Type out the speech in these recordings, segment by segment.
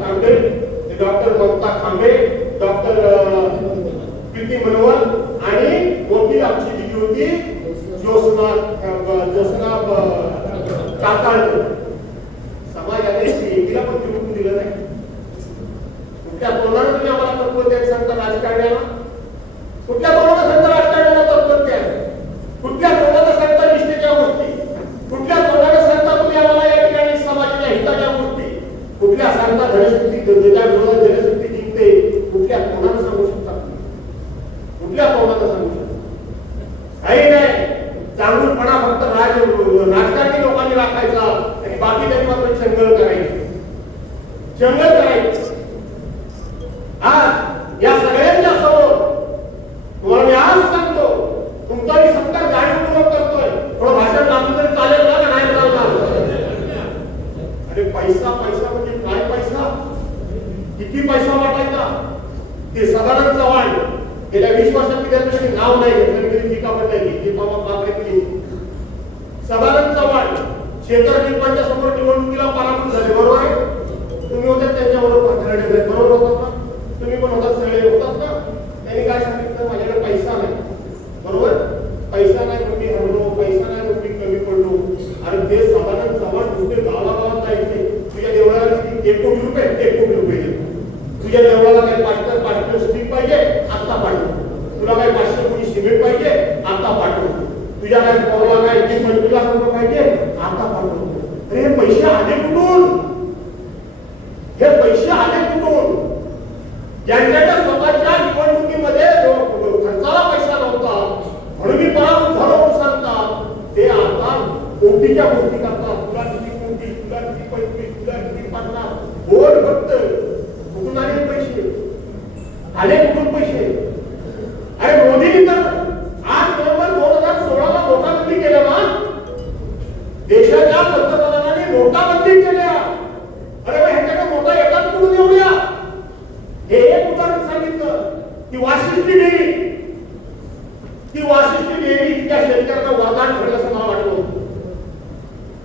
तांबे, doctor Mamata खांबे, doctor Preeti Manohar आणि वकील आमची दिली होती ज्योत्स्ना काकाळकर. समाजाने एकीला पण निवडून दिलं नाही. कुठल्या तोंडाने तुम्ही आम्हाला तत्वज्ञान सांगता राजकारण्याला? कुठल्या तोंडाने सांगता राजकारण्याला तत्वज्ञान? कुठल्या तोंडाने सांगता निष्ठेच्या गोष्टी? कुठल्या तोंडाने सांगता तुम्ही आम्हाला या ठिकाणी समाजाच्या हिताच्या गोष्टी? कुठल्या सांगता धनशक्ती जनशक्ती जिंकते? कुठल्या तोंडाने सांगू शकता? कुठल्या तोंडाने सांगू शकता? काही नाही. चांगुलपणा फक्त राजकारणी लोकांनी राखायचा आणि बाकी त्यांनी मात्र जंगल करायचं. जंगल करायचं. आज या सगळ्यांच्या समोर तुम्हाला मी आज सांगतो, तुमचा मी सत्कार जाणीवपूर्वक करतोय. थोडं भाषण लागलं तरी चालेल का नाही चालणार? अरे पैसा पैसा म्हणजे काय पैसा? किती पैसा वाटायचा? ते सदानंद चव्हाण गेल्या 20 वर्षात त्याचं नाव नाही घेतलं, तरी टीका पण नाही घेतली. बापरे केली. सदानंद चव्हाण शेतकरी समोर निवडणुकीला पराभूत झाले, बरोबर आहे? तुम्ही होते त्यांच्याबरोबर बरोबर होतात ना? तुम्ही पण होतात, सगळे होतात ना? त्यांनी काय सांगितलं? माझ्याकडे पैसा नाही, बरोबर? पैसा नाही म्हणून मी हरलो, पैसा नाही म्हणून मी कमी पडलो. आणि ते सदानंद चव्हाण नुसते गावागावात जायचे. तुझ्या देवळाला किती? 1 कोटी रुपये, 1 कोटी रुपये देतो. तुझ्या देवळाला काही 5 स्टील पाहिजे, आता पाठव. तुला काही 500 कोटी सिमेंट पाहिजे, आता पाठव. तुझ्या काही पोराला काही 20 लाख रुपये पाहिजे, आता पाठव. अरे हे पैसे आले कुठून? हे पैसे आले कुठून? ज्यांच्या स्वतःच्या निवडणुकीमध्ये खर्चाला पैसा नव्हता म्हणून मी पराभूत झालो म्हणून सांगतात, ते आता कोटीच्या गोष्टी करतात. तुला किती कोटी, तुला किती 25, तुला किती 50. बोल फक्त. कुठून आले पैसे? आले कुठून पैसे? अरे मोदींनी तर 8 नोव्हेंबर 2016 नोटाबंदी केल्या ना. देशाच्या पंतप्रधानांनी नोटाबंदी केल्या. अरे मग ह्याच्याकडे नोटा येतात कुठून एवढ्या? हे एक उदाहरण सांगितलं की वाशिष्ठी डेअरी, ती वाशिष्ठी डेअरी इतक्या शेतकऱ्यांना वरदान ठरलं असं मला वाटलं.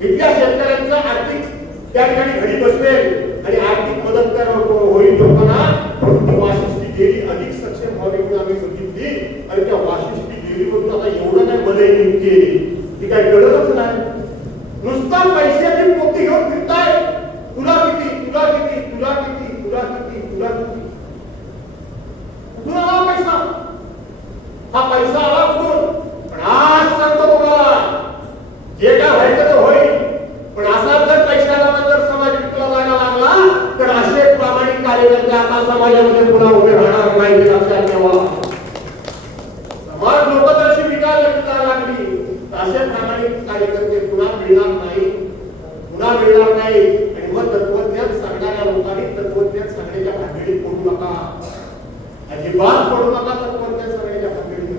इतक्या शेतकऱ्यांचं आर्थिक त्या ठिकाणी घरी बसवेल आणि आर्थिक मदत होईल लोकांना, म्हणून ती वाशिष्ठी डेअरी अधिक सक्षम व्हावी म्हणून आम्ही बघितली. आणि त्या वाशिष्ठी डेअरीमधून आता एवढं काय मदत निघते ती काय कळतच नाही. नुसता पैशाची पोती घेऊन फिरताय. तुला किती, तुला किती, तुला किती, तुला किती, तुला किती. कुठून आला पैसा? हा पैसा आला कुठून? पण आज सांगतो तुम्हाला, जे काय व्हायचं ते होईल. पण असा जर पैशाला जर समाज विकला जायला लागला तर असे प्रामाणिक कार्यकर्ते आता समाजामध्ये पुन्हा उभे राहणार नाही, लक्षात ठेवा. समाज लोक जशी विकायला लागली असे प्रामाणिक कार्यकर्ते पुन्हा मिळणार नाही, पुन्हा मिळणार नाही. आणि मग तत्वज्ञान सांगणाऱ्या लोकांनी तत्वज्ञान सांगण्याच्या भानगडीत पडू नका, अजिबात पडू नका. तत्वज्ञान सांगण्याच्या भानगडीत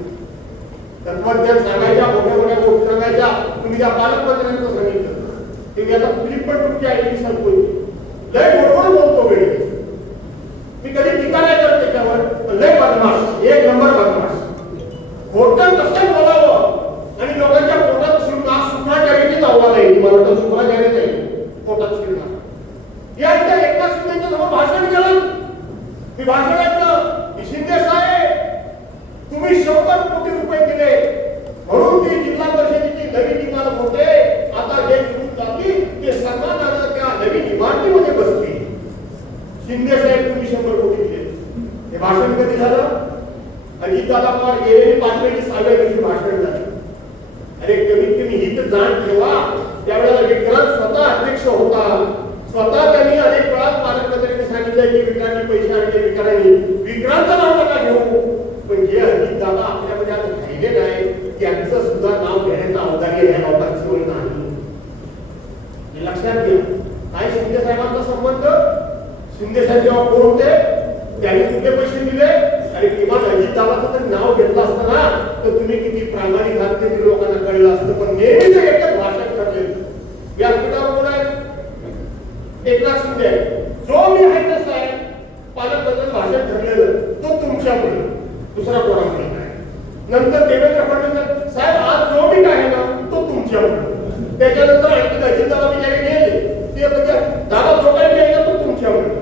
तत्वज्ञान सांगायच्या, मोठ्या मोठ्या गोष्टी सांगायच्या. तुम्ही त्या पालकमंत्र्यांचं सांगितलं, ते आता क्लिप पण तुमची ऐकली सांगतोय. लय बरोबर बोलतो वेळ. मी कधी टीका नाही करत त्याच्यावर, पण लय बदमाश, 1 नंबर बदमाश. खोटं कसं बोलावं आणि लोकांच्या पोटात सुखा जगेची आव्हान आहे. मला वाटतं सुखा जगेच आहे पोटात शिरणार. या एका शिंदेच्या समोर भाषण केलं, मी भाषण ऐकलं की शिंदे साहेब तुम्ही 100 कोटी रुपये दिले म्हणून ती जिल्हा परिषदेची नवीन इमारत होते. आता जे निघून जातील ते सर्वांना त्या नवीन इमारतीमध्ये बसतील. शिंदे साहेब तुम्ही 100 कोटी दिले. हे भाषण कधी झालं? अजितदादा पवार गेलेली 5व्या की 6व्या दिवशी भाषण झालं. अरे कमीत कमी ही तर जाण ठेवा. त्यावेळेला विक्रांत स्वतः अध्यक्ष होता. स्वतः त्यांनी अनेक वेळा पालकमंत्र्यांनी सांगितलं की विक्रांतनी पैसे आणले, विक्रांतचं नाव नका घेऊ. पण जे अजितदादा आपल्यामध्ये आता राहिले नाही त्यांचं सुद्धा नाव घेण्याचा अवधार्य या लोकांची वेळ नाही. हे लक्षात घ्या. काय शिंदे साहेबांचा संबंध? शिंदे साहेब जेव्हा कोण होते त्यांनी कुठले पैसे दिले? आणि किमान अजितदादाचं तर नाव घेतलं असतं ना तर तुम्ही किती प्रामाणिक आहात ते लोकांना कळलं असतं. पण नेहमीच एकच भाषण करले. व्यासपीठावर कोण आहे? एकनाथ शिंदे. जो मी आहे तसा आहे. पालकमंत्री भाषण ठरलेलं तो तुमच्यामुळे, दुसरा कोणामुळे नाही. नंतर देवेंद्र फडणवीस साहेब आज जो मी आहे ना तो तुमच्यामुळे. त्याच्यानंतर आणखी अजितदादा मी ज्याने गेले ते म्हणजे दादा जो काही गेला तो तुमच्यामुळे.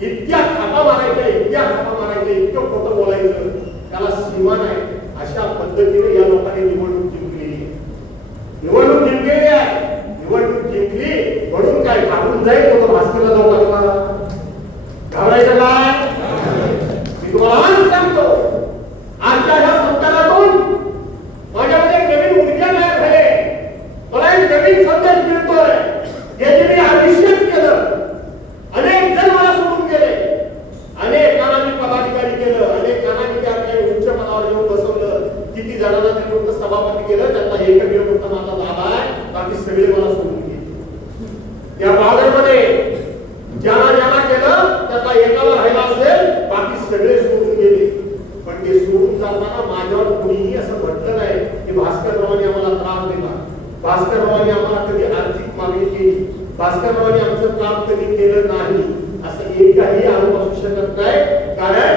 इतक्या थापा मारायच्या, इतकं खोटं बोलायचं, त्याला सीमा नाही. अशा पद्धतीने या लोकांनी निवडणूक जिंकलेली आहे. निवडणूक जिंकली म्हणून काय घाबरून जाईल तो भास्करला जाऊ लागला? घाबरायचं काय? मी तुम्हाला आज सांगतो, आजच्या ह्या संकटातून माझ्यामध्ये नवीन ऊर्जा तयार झाली. मला एक नवीन संदेश मिळतोय. याचे मी अभिषेक केलं. अनेक जण मला सोडून गेले, अनेकांना मी पदाधिकारी केलं, अनेकांना मी त्या उच्च पदावर येऊन बसवलं, किती जणांना ते फक्त सभापती केलं. त्यांना एकमेव फक्त माझा लाभ आहे, बाकी सगळे मला सोडून गेले. या बाजारमध्ये ज्यांना केलं त्याचा एकाला राहिला असेल, बाकी सगळे सोडून गेले. पण ते सोडून जाताना माझ्यावर कोणीही असं म्हटलं नाही की भास्कररावांनी आम्हाला त्रास दिला, भास्कररावांनी आम्हाला कधी आर्थिक मागणी केली, भास्कररावांनी आमचं काम कधी केलं नाही, असं एकही आरोप असू शकत नाही. कारण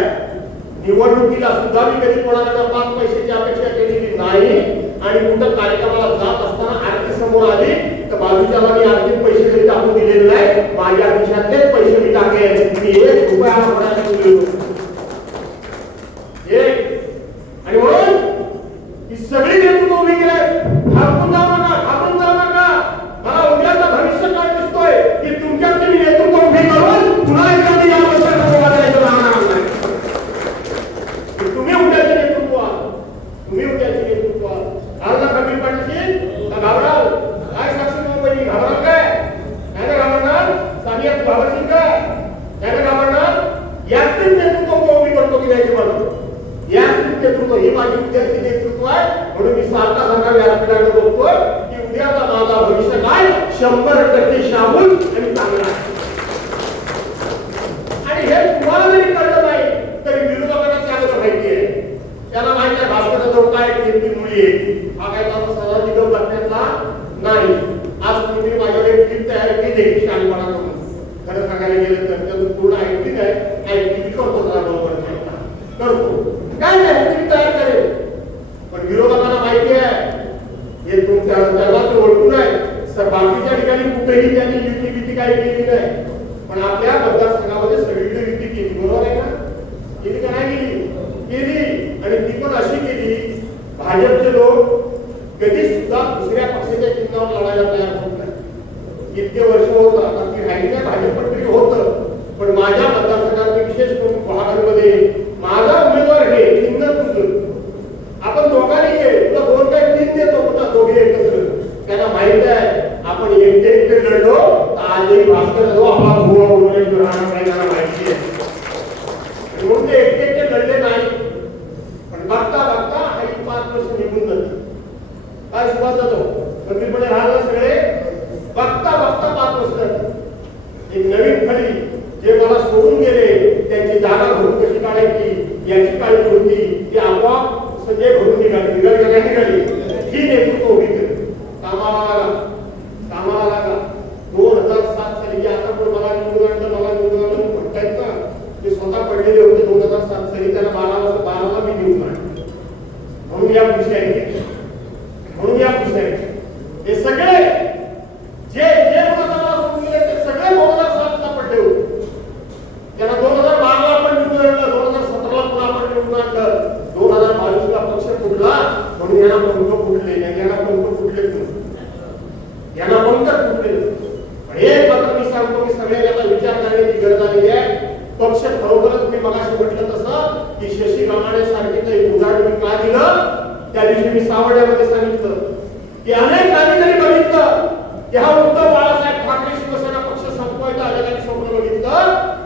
निवडणुकीला सुद्धा मी कधी कोणाकडे 5 पैशाची अपेक्षा केलेली नाही. आणि कुठं कार्यक्रमाला जात असताना आरती समोर आली तर बाजूच्याला मी आर्थिक पैसे कधी टाकून दिलेले नाही. माझ्या खिशातलेच पैसे मी टाकेन. मी 1 रुपया भरायला गेलो आणि म्हणून ही सगळी नेतृत्व उभी केले. घाबरून जाऊ नका. मला उद्याचा भविष्य काय दिसतोय की तुमच्यात मी नेतृत्व उभी करून पुन्हा एकदा या वर्षाला राहणार नाही. तुम्ही उद्याचे नेतृत्व आज कमी पडशील घाबराल काय? साक्षी मुंबई घाबराल काय? नाही घाबरणार. सानिया तू घाबरशील का? नाही घाबरणार. यातून नेतृत्व उभी करतो की नाही म्हणून यातून नेतृत्व ही माझी विद्यार्थी नेतृत्व आहे. म्हणून मी सारखा व्यासपीठाकडे बघतोय की उद्याचा माझा भविष्य काय 100% शाबूत आणि चांगला आहे. आणि हे तुम्हाला जरी कळलं नाही तरी विरोधकांना चांगलं माहिती आहे. त्याला माहिती आहे भास्करजवळ काय किमती मुली आहे. हा काय माझा सदाची गप बसण्यातला नाही. आज तुम्ही माझ्याकडे टीम तयार केली शाळेपणा करून. खरं सांगायला गेलं तर त्यातून पूर्ण ऐकली नाही, ऐकली करतो करतो काय नाही तुम्ही तयार करेल. पण विरोधकांना माहिती आहे हे त्याला तो ओळखून आहे. बाकीच्या ठिकाणी कुठेही त्यांनी युती काही केली नाही, पण आपल्या मतदारसंघामध्ये सगळीकडे युती केली. बरोबर आहे ना? केली का नाही केली? आणि ती पण अशी केली, भाजपचे लोक कधी सुद्धा दुसऱ्या पक्षाच्या चिन्हावर लढायला तयार होत नाही. इतके वर्ष होतं, आता ती राहिली नाही भाजप तरी होतं. पण माझ्या मतदारसंघात विशेष करून भागांमध्ये माझा उमेदवार हे चिन्ह तुझं, आपण दोघांनी घे, तुला 2 काय 3 देतो, पुन्हा दोघे एकत्र. त्यांना माहित आहे आपण एकटे लढलो तर आजही भास्कर जो आपला भुवा उडवण्याची राहणार नाही, त्यांना माहिती आहे. म्हणून ते एकटे लढले नाही. पण बघता हा 5 वर्ष निघून जाते. काय सुरुवात जातो मंत्रीपणे राहिलं सगळे बघता 5 वर्ष जाते. एक नवीन खडी जे मला सोडून गेले त्यांची जागा भरून कशी काढायची याची काळजी होती. ती आपोआप संजय भरून निघाली ही नेतृत्व उभी केली. कामाला लागा 2007 साली आता पण मला निवडून आणलं म्हणतायत ना, ते स्वतः पडलेले होते 2007 साली. त्यांना 12ला मी निवडून आणलं. म्हणून या खुशी आहे. हे सगळे जे मला सोडून गेले ते सगळे 2007ला पडले होते. त्यांना 2012ला आपण निवडून आणलं, 2017ला पुन्हा आपण निवडून आणलं, 2022ला पक्ष फुटला. म्हणून यांना पंख फुटले नाही, यांना पंख फुटलेच नाही, यांना पंख फुटले. पण एक मात्र मी सांगतो की सगळ्यांना विचार करण्याची गरज आलेली आहे. पक्ष खरोखरच मी मगाशी म्हटलं तसं की शशी कामाणे सारखीचं एक उदाहरण मी का दिलं त्या दिवशी मी सावड्यामध्ये सांगितलं की अनेकांनी जरी बघितलं की हा उद्धव बाळासाहेब ठाकरे शिवसेना पक्ष संपवायचा अनेकांनी स्वप्न बघितलं,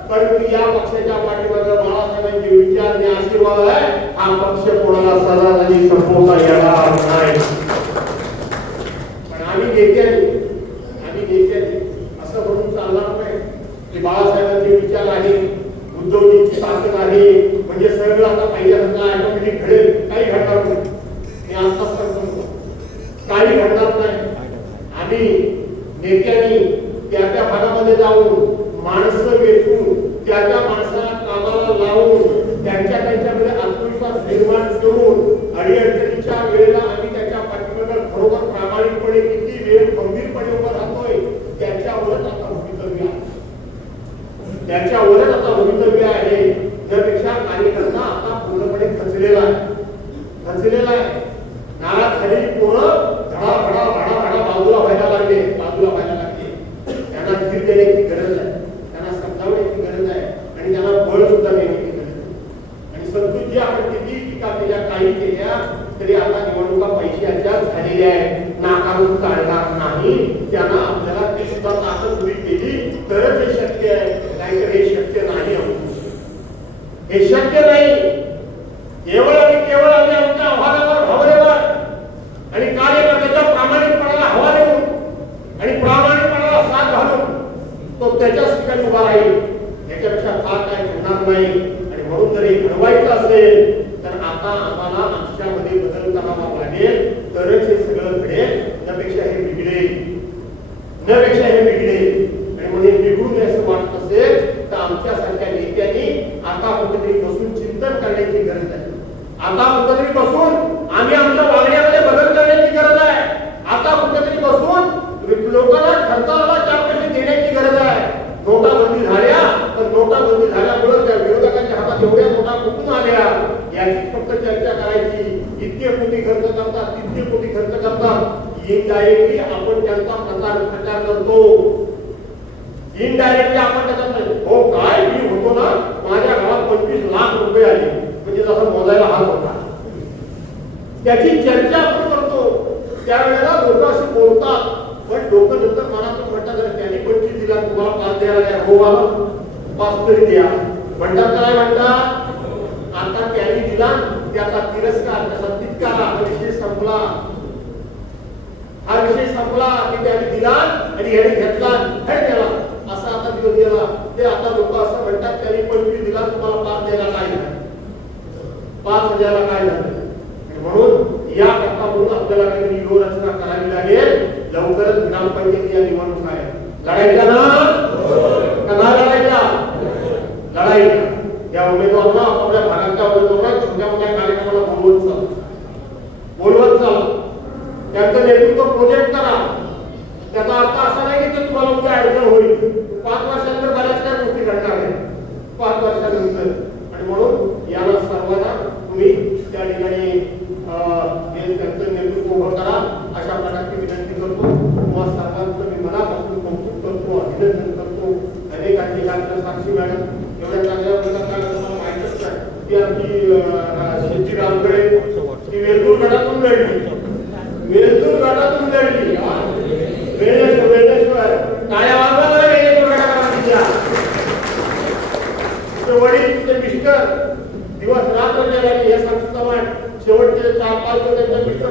परंतु या पक्षाच्या पाठीमागे बाळासाहेबांचे विचार आणि आशीर्वाद आहे. हा पक्ष कोणाला सदा आणि संपवता येणार नाही. पण आम्ही नेत्यांनी असं म्हणून चालणार नाही की बाळासाहेबांचे विचार आहे, उद्धवजींची ताकद आहे म्हणजे सगळं आता पहिल्यासारखं ऑटोमॅटिक घडेल. काही घडणार नाही. मी आत्ताच सांगतो काही घडणार नाही. आम्ही नेत्यांनी त्या भागामध्ये जाऊन माणसं वेचून त्या माणसाला कामाला लावून त्यांच्यामध्ये आत्मविश्वास निर्माण करून अडीअडचणीच्या वेळेला आम्ही त्याच्या पाठीमागे खरोखर प्रामाणिकपणे किती वेळ गंभीरपणे उभं राहतोय त्याच्यावरच आता भूमिका आहे. त्याच्यावरच आता भवितव्य आहे. त्यापेक्षा कार्यकर्ता आता पूर्णपणे खचलेला आहे. नाराज झालेली पोरं धडा बाजूला व्हायला लागले. त्यांना धीर देण्याची गरज आहे, त्यांना समजावण्याची गरज आहे आणि त्यांना बळ सुद्धा देण्याची गरज आहे. आणि संतोषजी आपण किती टीका केल्या, काही केल्या तरी आता निवडणुका पैशाच्याच झालेल्या आहेत, नाकारून चालणार नाही. त्यांना आपल्याला ती सुद्धा ताकद उभी केली तरच हे शक्य आहे, नाहीतर हे शक्य नाही. हे शक्य नाही. केवळ आणि केवळ आम्ही आमच्या आव्हानावर भावनेवर आणि कार्यकर्त्याच्या प्रामाणिकपणाला हवा देऊन आणि प्रामाणिकपणाला साथ घालून तो त्याच्याच ठिकाणी उभा राहील. याच्यापेक्षा फार काय घडणार नाही. आणि म्हणून जर हे घडवायचं असेल तर आता आम्हाला आमच्यामध्ये बदल करावा लागेल, तरच हे सगळं घडेल. त्यापेक्षा हे बिघडेल. आणि म्हणून बिघडून असं वाटत असेल तर आमच्यासारख्या नेत्यांनी आता कुठेतरी बसून चिंतन करण्याची गरज आहे. आता कुठेतरी बसून आम्ही आमच्या वागण्यामध्ये बदल करण्याची गरज आहे. आता कुठेतरी बसून लोकांना खर्चाला 4 पैसे देण्याची गरज आहे. नोटाबंदी झाल्या, पण नोटाबंदी झाल्यामुळे त्या विरोधकांच्या हातात एवढ्या नोटा कुठून आल्या याची फक्त चर्चा करायची. इतके कोटी खर्च करतात, तितके कोटी खर्च करतात. इनडायरेक्टली आपण त्यांचा प्रचार करतो. इनडायरेक्टली आपण त्याचा हो काय मी होतो ना, माझ्या घरात 25 लाख रुपये आले म्हणजे जसं मोजायला हात होता, त्याची चर्चा आपण करतो. त्यावेळेला लोक अशी बोलतात, पण लोक नंतर मनातून म्हणतात त्यांनी 25 दिला तुम्हाला 5 द्यायला द्या, हो बाबा 5 तरी द्या म्हणतात. काय म्हणतात? आता त्यांनी दिला त्याचा तिरस्कार, त्याचा तिटकारा, हा विषय संपला. की त्यांनी दिला आणि याने घेतला त्याला असा आता दिवस गेला. ते आता लोक असं म्हणतात त्यांनी 25 दिला तुम्हाला 5 द्यायला काय झालं, 5 द्यायला काय झालं. म्हणून या करता म्हणून आपल्याला काहीतरी व्यूहरचना करावी लागेल. लवकरच ग्रामपंचायती या निवडणूक आहे, लढायच्या ना लढायच्या. या उमेदवारांना आपल्या भागाच्या उमेदवारांना छोट्या मोठ्या कार्यक्रमाला बोलवत चाल, त्यांचं नेतृत्व प्रोजेक्ट करा. त्याचा अर्थ असा नाही की तुम्हाला उद्या अडचण होईल. 5 वर्षानंतर बऱ्याच काही गोष्टी घडणार आहेत, 5 वर्षानंतर. आणि म्हणून याला सर्वांना तुम्ही त्या ठिकाणी त्यांचं नेतृत्व उभं करा अशा प्रकारची विनंती करतो. तुम्हा सर्वांचं मी मनापासून कौतुक करतो, अभिनंदन करतो. अनेकांनी साक्षी मॅडम एवढ्या चांगल्या प्रकारे तुम्हाला माहितच नाही की आमची शेती रामगडे ती वेलदूर गटातून लढली. वेळेश्वर टाळ्या वाजवा वेळेश्वर गटाला. वडील ते मिस्टर दिवस रात्र गेले हे संस्थामान शेवटचे 4-5 दिवस त्यांच्या मिस्टर